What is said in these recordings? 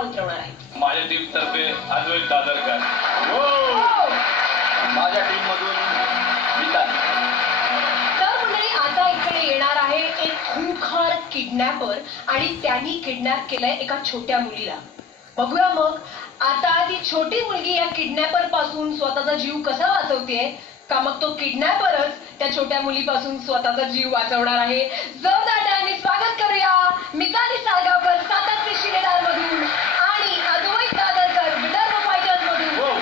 उतरवणार आहे. माझ्या टीम तर्फे अद्वैत दादरकर, माझ्या टीम मधून विकास. तर मंडळी आता इकडे येणार आहे एक खूंखार किडनॅपर आणि त्यांनी किडनॅप केलंय एका छोट्या मुलीला. बघूया मग आता ती छोटी मुलगी या किडनॅपर पासून स्वतःचा जीव कसा वाचवतेय, का मग तो किडनॅपरच त्या छोट्या मुलीपासून स्वतःचा जीव वाचवणार आहे. जोरदार टाळ्यांनी स्वागत करूया मिताली साळगावकर सातत्य शिलेदार मधून आणि अद्वैत दादरकर विदर्भ फायटर्स मधून.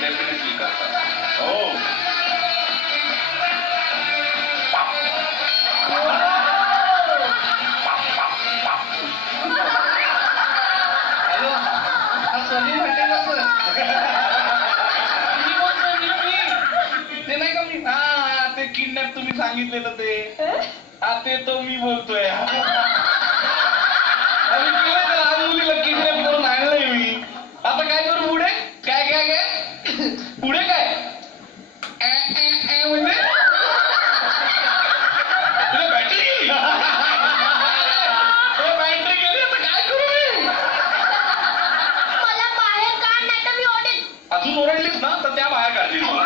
डेफिनेटली करता. हो सनी म्हणते कसं ते नाही का मी ते किडनॅप तुम्ही सांगितलेलं ते ते तो मी बोलतोय. आम्ही केलं तर आज मुलीला किडनॅप करून आणलंय मी. आता काय करू पुढे? काय काय काय पुढे काय म्हणजे बॅटरी गेली. बॅटरी गेली आता काय करू मी? मला बाहेर काढ नाही तर मी ओढेल. अजून ओरडलीस ना तर त्या बाहेर काढतील मला.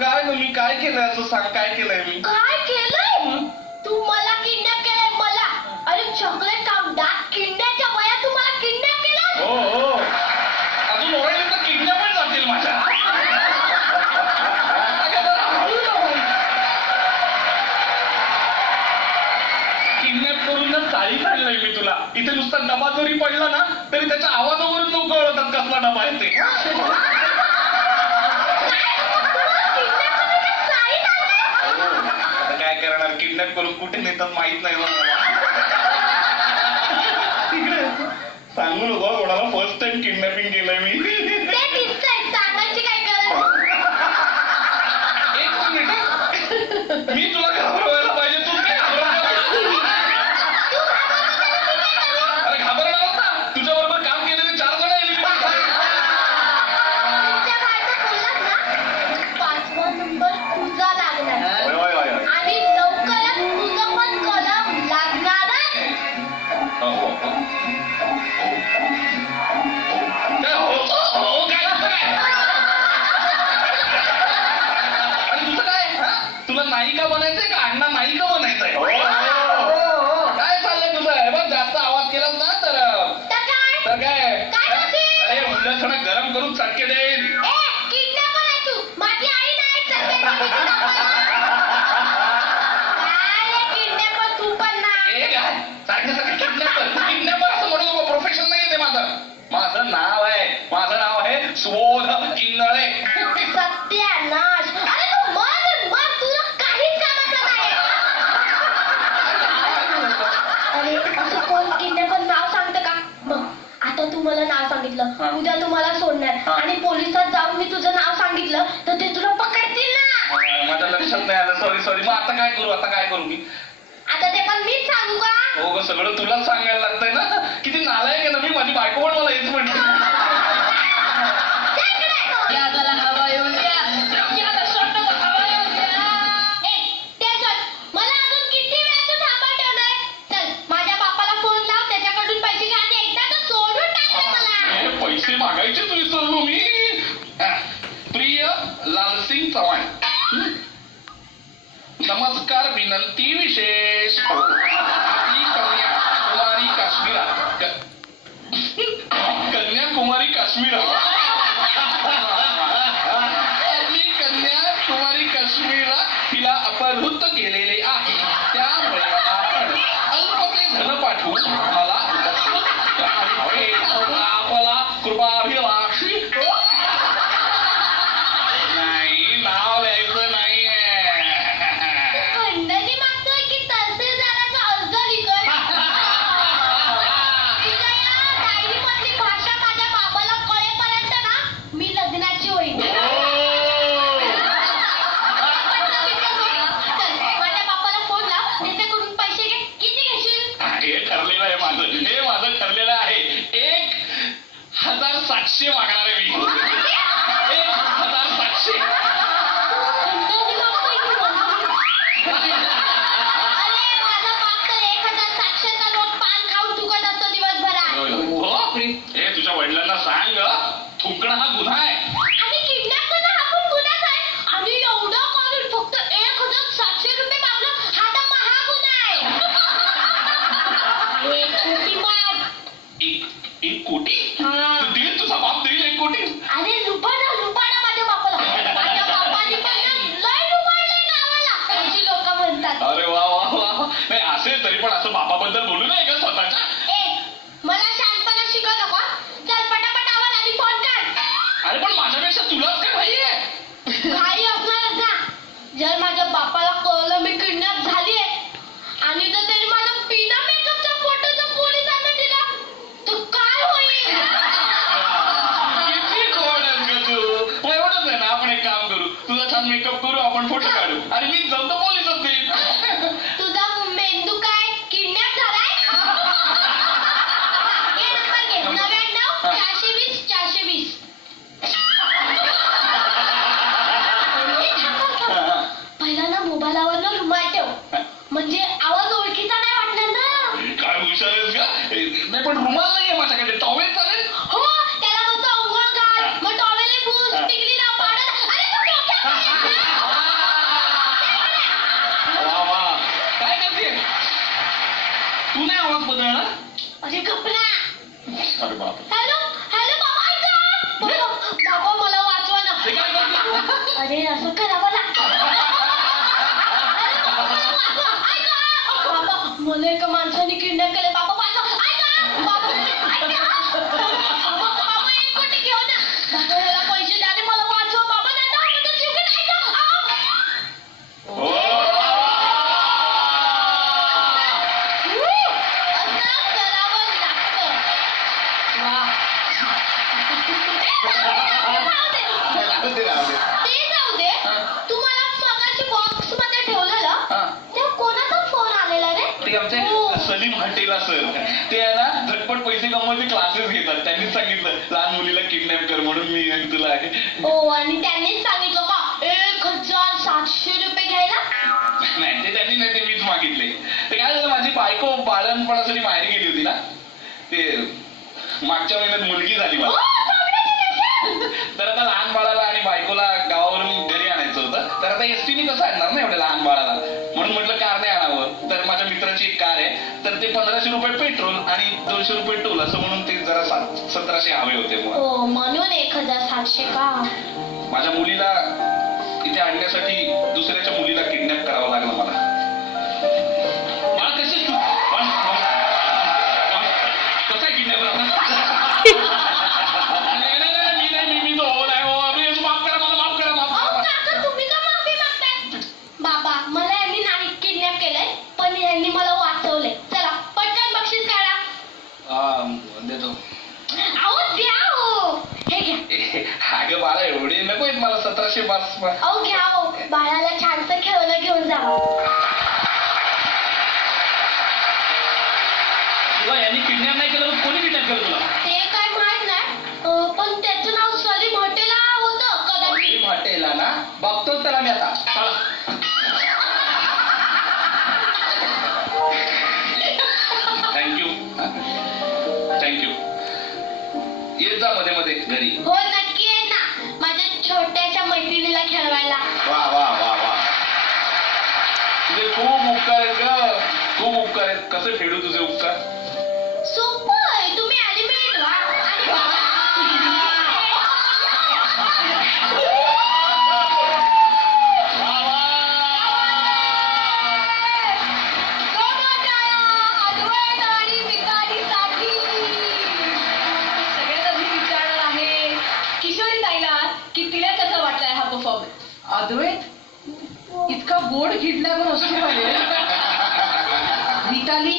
काय मी काय केलंय असं सांग. काय केलंय मी? काय केलंय? तू मला किडनॅप केलंय मला. अरे चॉकलेट कामदार किडनॅपच्या वयात तू मला किडनॅप केलं. हो हो अजून ओरडली तर किडनॅप पण जातील माझ्या. किडनॅप करूनच चाळी काढलंय मी तुला. इथे नुसता डबा जरी पडला ना तरी त्याच्या आवाजावरून लोक ओळखतात कसला डबा आहे ते. काय करणार किडनॅप करून कुठे नेतात माहित नाही मला. सांगू नको कोणाला फर्स्ट टाइम किडनॅपिंग केलंय मी. सांगायची काय गरज. एक मिनिट मी तुला घाबरवायला पाहिजे. तू काय अरे घाबरणार होता. तुझ्या बरोबर काम केलेले 4 जण आले. पाचवा नंबर तुझा लागणार आणि लवकरच तुझं पण कलम लागणारच. तुला नायिका बनायचंय का अण्णा नायिका बनायचंय? काय चाललंय तुझं? बघ जास्त आवाज केलास ना तर काय अरे मुलं थोडं गरम करून चटके देईल. माझी आई नाही किडनॅपर तू पण नाही. सारखं किडनॅपर असं म्हणू नको. प्रोफेशन नाही ते माझं. माझं नाव आहे सुबोध इंगळे. सत्यानाश. अरे तू मग तुला काहीच कामाचं नाही. अरे असं कोण किडनॅपर नाव सांगतं का? मग आता तू मला नाव सांगितलं, उद्या तू मला सोडणार आणि पोलिसात जाऊन मी तुझं नाव सांगितलं तर ते तुला पकडतील ना. माझ्या लक्षात नाही आलं. सॉरी. मग आता काय करू मी? आता ते पण मीच सांगू का? हो सगळं तुलाच सांगायला लागतंय ना. किती नालायक आहे ना मी. माझी बायको पण मला हेच म्हणते. मला अजून किती वेळा तू थांबा ठेवलंय. चल माझ्या बापाला फोन लाव, त्याच्याकडून पैसे घ्या आणि एकदा तर सोडून टाक मला. पैसे मागायचे तुझी चाललो मी. प्रिय लालसिंग चव्हाण, नमस्कार. विनंती विशेष. कन्याकुमारी काश्मीरा कन्याकुमारी काश्मीरला तिला अपहृत केलेले आहे. त्यामुळे आपण अल्पसे धन पाठवून मला आपला कृपाभिलाषी नाही. नाव लिहायचं नाहीये. खंडणी मागतोय की तहसीलदाराचा 1,700 मागणार आहे मी. 1,700. अंदाजे मागतोय की मग? अरे माझा बाप तर 1,700चा नोट पान खाऊन चुकत असतो दिवसभरात. हो हे तुझ्या वडिलांना सांग थुंकणं हा गुन्हा आहे. आणि किडनॅप करणं हा पण गुन्हाच आहे. आणि एवढं करून फक्त 1,700 रुपये मागणं हा तर महागुन्हा आहे. 1 कोटी माग. एक कोटी? हा. देईल तुझा बाप देईल 1 कोटी? अरे लुबाडा माझ्या बापाला. माझ्या बापाने पण ना लय लुबाडलंय गावाला अशी लोक म्हणतात. अरे वा वा वा. नाही असेल तरी पण असं बापाबद्दल बोलू नये का स्वतःच्या? मला शहाणपणा शिकव नको. चल पटापट आवर आधी फोन कर. अरे पण माझ्यापेक्षा तुलाच काय भाई आहे? घाई असणारच ना. जर माझ्या बापाला कळलं मी किडनॅप झालीये आणि जर त्याने माझा बिना मेकअपचा फोटो जर पोलिसांना दिला तर काय होईल? किती खोड आहेस ग तू. मग एवढंच आहे ना आपण एक काम करू तुझा छान मेकअप करू आपण फोटो काढू आणि मी जमतो पोलीसच देईल. तुझा मेंदू काय किडनॅप झालाय? हे नंबर घे 99 420 420. पहिला ना मोबाईलवर रुमाल ठेव म्हणजे आवाज ओळखीचा नाही वाटणार ना. काय हुशार आहेस का? नाही पण रुमाल नाहीये माझ्याकडे टॉवेल चालेल? हो त्याला मस्त अंघोळ घाल मग टॉवेलने पुस टिकली लाव पावडर. अरे तू डोक्यात काय येतं? वा वा. काय करते तू? नाही आवाज बदलणार? अरे कपडा. अरे बाप. हॅलो हॅलो बाबा ऐका. बाबा मला वाचवा ना. ते काय करते? अरे असं करावं लागतं. बाबा मला एका माणसाने किडनॅप केलं. बाबा वाचवा. ऐका बाबा ऐका. बाबा 1 कोटी घेऊ ना. बाबा मला पैसे द्या आणि मला वाचवा. बाबा नाही तर माझं जीव घेऊन ऐका. हो. असं करावं लागतं. ते जाऊ दे. तू मला मगाशी बॉक्स मध्ये ठेवलेलं हा. त्या कोणाचा फोन आलेला रे? ते आमचे सलीम हटेला सर ते आहे ना झटपट पैसे कमवायचे क्लासेस घेतात. त्यांनीच सांगितलं लहान मुलीला किडनॅप कर म्हणून मी तुला आहे. हो आणि त्यांनीच सांगितलं का 1,700 रुपये घ्यायला? नाही ते त्यांनी नाही ते मीच मागितले. ते काय झालं माझी बायको बाळणपणासाठी माहेरी गेली होती ना. ते मागच्या महिन्यात मुलगी झाली हो, मला. congratulations. तर आता लहान बाळाला आणि बायकोला गावावरून घरी आणायचं होतं. तर आता एसटीने कसं आणणार ना एवढ्या लहान बाळाला म्हणून म्हटलं कारने आणावं. तर माझ्या मित्राची एक कार आहे तर ते 1,500 रुपये पेट्रोल आणि 200 रुपये टोल असं म्हणून ते जरा 1,700 हवे होते. हो म्हणून 1,700 का? माझ्या मुलीला इथे आणण्यासाठी दुसऱ्याच्या मुलीला किडनॅप करावं लागलं मला. मला कशी कसा किडनॅप मी तो हो नाही हो. माफ करा मला माफ करा माफ अहो करा. काका तुम्ही का माफी मागताय? बाबा मला यांनी नाही किडनॅप केलंय पण यांनी मला वाचवलंय. चला पटकन बक्षीस काढा. देतो. अहो द्या हो. हे घ्या. अगं बाळा एवढे नको आहेत मला 1,700 पास. अहो घ्या हो. बाळाला छानसं खेळणं घेऊन जा. तुला यांनी किडनॅप नाही केलं कोणी किडनॅप केलं तुला? ते काय माहित नाही पण त्याचं नाव सलीम हॉटेला होतं कदाचित. हॉटेला ना बघतोच त्याला मी आता. Thank you thank you. येत जा मध्ये मध्ये घरी. हो नक्की आहे ना माझ्या छोट्याशा मैत्रिणीला खेळवायला. वा वा वा वा. तुझे खूप उपकार आहेत ग. खूप उपकार आहेत. कसे फेडू तुझे उपकार? सोपं आहे. तुम्ही ऍनिमेट व्हा आणि सगळ्यात आधी विचारणार आहे किशोरी ताईला की तिला कसा वाटलाय हा परफॉर्मन्स. अद्वैत इतका गोड किडनॅपर असतो पाहिजे. Mitali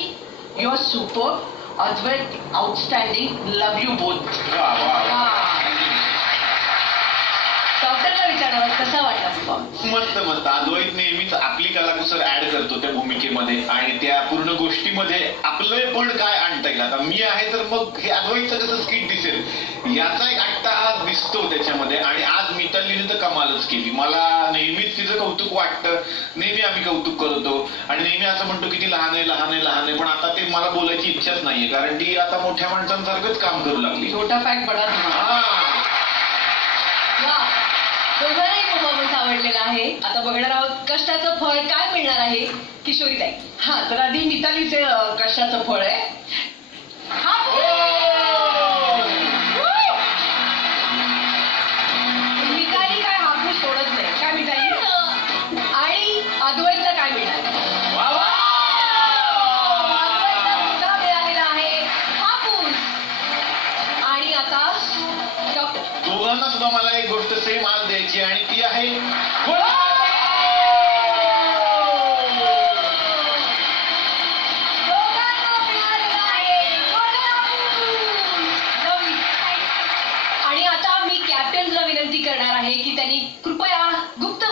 you are super. Advait outstanding. Love you both. वा वा वा. टफ डॉक्टरला विचारावं कसा वाटला परफॉर्मन्स. मस्त मस्त. अद्वैत नेहमीच आपली कलाकुसर ऍड करतो त्या भूमिकेमध्ये आणि त्या पूर्ण गोष्टीमध्ये आपलं पण काय आणता येईल. आता मी आहे तर मग हे अद्वैतचं कसं स्किट दिसेल याचा एक अट्टहास दिसतो त्याच्यामध्ये. आणि आज मितालीने तर कमालच केली. मला नेहमीच तिचं कौतुक वाटतं, नेहमी आम्ही कौतुक करतो आणि नेहमी असं म्हणतो की ती लहान आहे लहान आहे लहान आहे, पण आता ते मला बोलायची इच्छाच नाहीये कारण ती आता मोठ्या माणसांसारखंच काम करू लागली. छोटा फॅक्ट बडा धमाका. हा. वा, दोघांनाही परफॉर्मन्स आवडलेला आहे. आता बघणार आहोत कष्टाचं फळ काय मिळणार आहे. किशोरीताई. हा तर आधी मितालीचे कशाचं फळ आहे. मिताली काय हापूस सोडत नाही. काय मिताली. आणि अद्वैतला काय मिळणार. वा वा. अद्वैतला सुद्धा मिळालेला आहे हापूस. आणि आता डॉक्टर. दोघांना सुद्धा मला एक गोष्ट सेम आज द्यायची आणि ती आहे दोघांना मिळालेला आहे गोल्डन हापूस. आणि आता मी कॅप्टन्सला विनंती करणार आहे की त्यांनी कृपया गुप्त